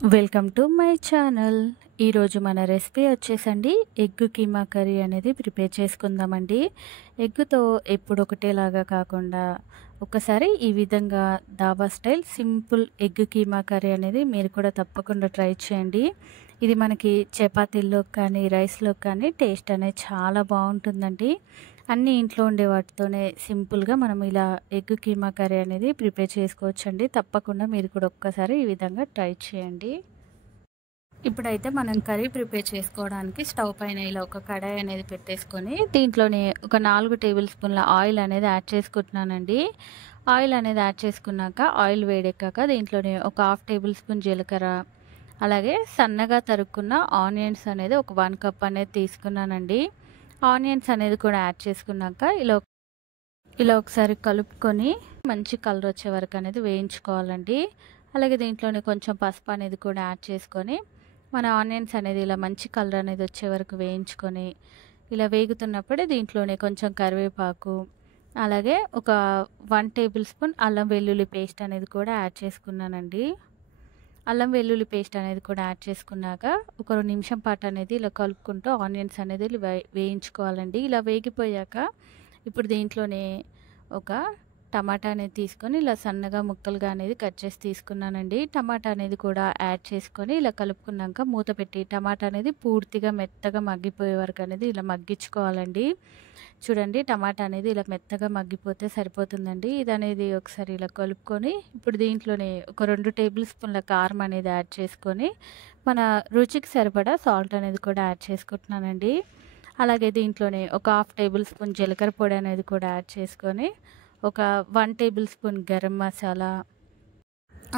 Welcome to my channel. ఈరోజు మన recipe వచ్చేసండి ఎగ్ కీమా కర్రీ అనేది ప్రిపేర్ చేసుకుందామండి. ఎగ్గుతో ఎప్పుడు ఒకటేలాగా కాకుండా ఒకసారి ఈ విధంగా dhaba style simple egg keema curry అనేది మీరు కూడా తప్పకుండా ట్రై చేయండి. ఇది మనకి చపాతీల్లోకి కానీ రైస్లోకి కానీ టేస్ట్ అనేది చాలా బాగుంటుందండి. అన్నీ ఇంట్లో ఉండే వాటితోనే సింపుల్గా మనం ఇలా ఎగ్ కీమా కర్రీ అనేది ప్రిపేర్ చేసుకోవచ్చండి. తప్పకుండా మీరు కూడా ఒక్కసారి ఈ విధంగా ట్రై చేయండి. ఇప్పుడైతే మనం కర్రీ ప్రిపేర్ చేసుకోవడానికి స్టవ్ పైన ఇలా ఒక కడాయి అనేది పెట్టేసుకొని దీంట్లోనే ఒక 4 టేబుల్ స్పూన్ల ఆయిల్ అనేది యాడ్ చేసుకుంటున్నానండి. ఆయిల్ అనేది యాడ్ చేసుకున్నాక ఆయిల్ వేడెక్కాక దీంట్లోనే ఒక 1/2 టేబుల్ స్పూన్ జీలకర్ర, అలాగే సన్నగా తరుక్కున్న ఆనియన్స్ అనేది ఒక 1 కప్ అనేది తీసుకున్నానండి. ఆనియన్స్ అనేది కూడా యాడ్ చేసుకున్నాక ఇలా ఒకసారి కలుపుకొని మంచి కలర్ వచ్చే వరకు అనేది వేయించుకోవాలండి. అలాగే దీంట్లోనే కొంచెం పసుపు అనేది కూడా యాడ్ చేసుకొని మన ఆనియన్స్ అనేది ఇలా మంచి కలర్ అనేది వచ్చే వరకు వేయించుకొని ఇలా వేగుతున్నప్పుడే దీంట్లోనే కొంచెం కరివేపాకు, అలాగే ఒక 1 టేబుల్ స్పూన్ అల్లం వెల్లుల్లి పేస్ట్ అనేది కూడా యాడ్ చేసుకున్నానండి. అల్లం వెల్లుల్లి పేస్ట్ అనేది కూడా యాడ్ చేసుకున్నాక ఒక 2 నిమిషం పాటు అనేది ఇలా కలుపుకుంటూ ఆనియన్స్ అనేది వేయించుకోవాలండి. ఇలా వేగిపోయాక ఇప్పుడు దీంట్లోనే ఒక టమాటా అనేది తీసుకొని ఇలా సన్నగా ముక్కలుగా అనేది కట్ చేసి తీసుకున్నానండి. టమాటా అనేది కూడా యాడ్ చేసుకొని ఇలా కలుపుకున్నాక మూత పెట్టి టమాటా అనేది పూర్తిగా మెత్తగా మగ్గిపోయే వరకు అనేది ఇలా మగ్గించుకోవాలండి. చూడండి, టమాటా అనేది ఇలా మెత్తగా మగ్గిపోతే సరిపోతుందండి. ఇది అనేది ఒకసారి ఇలా కలుపుకొని ఇప్పుడు దీంట్లోనే ఒక 2 టేబుల్ స్పూన్ల కారం అనేది యాడ్ చేసుకొని మన రుచికి సరిపడా సాల్ట్ అనేది కూడా యాడ్ చేసుకుంటున్నానండి. అలాగే దీంట్లోనే ఒక 1/2 టేబుల్ స్పూన్ జీలకర్ర పొడి అనేది కూడా యాడ్ చేసుకొని ఒక 1 టేబుల్ స్పూన్ గరం మసాలా,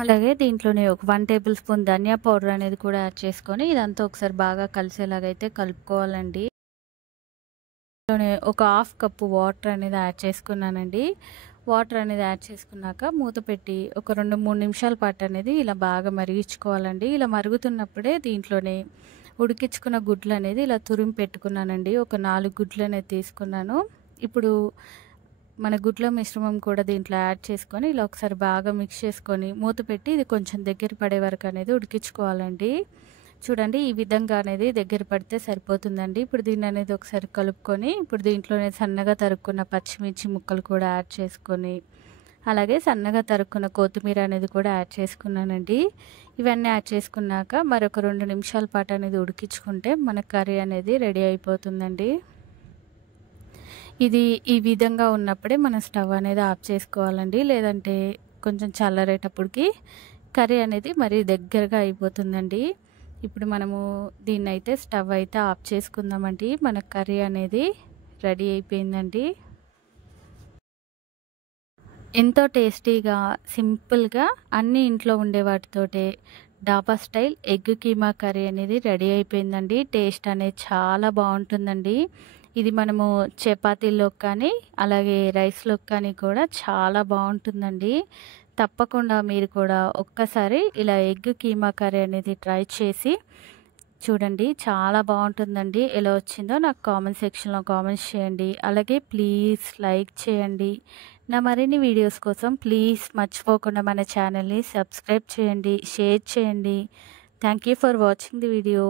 అలాగే దీంట్లోనే ఒక 1 టేబుల్ స్పూన్ ధనియా పౌడర్ అనేది కూడా యాడ్ చేసుకొని ఇదంతా ఒకసారి బాగా కలిసేలాగైతే కలుపుకోవాలండి. దీంట్లోనే ఒక 1/2 కప్పు వాటర్ అనేది యాడ్ చేసుకున్నానండి. వాటర్ అనేది యాడ్ చేసుకున్నాక మూత పెట్టి ఒక 2-3 నిమిషాల పాటు అనేది ఇలా బాగా మరిగించుకోవాలండి. ఇలా మరుగుతున్నప్పుడే దీంట్లోనే ఉడికించుకున్న గుడ్లు అనేది ఇలా తురిమి పెట్టుకున్నానండి. ఒక 4 గుడ్లు అనేది తీసుకున్నాను. ఇప్పుడు మన గుడ్ల మిశ్రమం కూడా దీంట్లో యాడ్ చేసుకొని ఇలా ఒకసారి బాగా మిక్స్ చేసుకొని మూత పెట్టి ఇది కొంచెం దగ్గర పడే వరకు అనేది ఉడికించుకోవాలండి. చూడండి, ఈ విధంగా అనేది దగ్గర పడితే సరిపోతుందండి. ఇప్పుడు దీన్ని అనేది ఒకసారి కలుపుకొని ఇప్పుడు దీంట్లోనే సన్నగా తరుక్కున్న పచ్చిమిర్చి ముక్కలు కూడా యాడ్ చేసుకొని అలాగే సన్నగా తరుక్కున్న కొత్తిమీర అనేది కూడా యాడ్ చేసుకున్నానండి. ఇవన్నీ యాడ్ చేసుకున్నాక మరొక 2 నిమిషాల పాటు అనేది ఉడికించుకుంటే మన కర్రీ అనేది రెడీ అయిపోతుందండి. ఇది ఈ విధంగా ఉన్నప్పుడే మనం స్టవ్ అనేది ఆఫ్ చేసుకోవాలండి. లేదంటే కొంచెం చల్లారేటప్పటికి కర్రీ అనేది మరీ దగ్గరగా అయిపోతుందండి. ఇప్పుడు మనము దీన్నైతే స్టవ్ అయితే ఆఫ్ చేసుకుందామండి. మన కర్రీ అనేది రెడీ అయిపోయిందండి. ఎంతో టేస్టీగా సింపుల్గా అన్ని ఇంట్లో ఉండే వాటితోటే డాబా స్టైల్ ఎగ్ కీమా కర్రీ అనేది రెడీ అయిపోయిందండి. టేస్ట్ అనేది చాలా బాగుంటుందండి. ఇది మనము చపాతీల్లోకి కానీ అలాగే రైస్లోకి కానీ కూడా చాలా బాగుంటుందండి. తప్పకుండా మీరు కూడా ఒక్కసారి ఇలా ఎగ్ కీమా కర్రీ అనేది ట్రై చేసి చూడండి, చాలా బాగుంటుందండి. ఎలా వచ్చిందో నాకు కామెంట్ సెక్షన్లో కామెంట్స్ చేయండి. అలాగే ప్లీజ్ లైక్ చేయండి. నా మరిన్ని వీడియోస్ కోసం ప్లీజ్ మర్చిపోకుండా మన ఛానల్ని సబ్స్క్రైబ్ చేయండి, షేర్ చేయండి. Thank you for watching the video.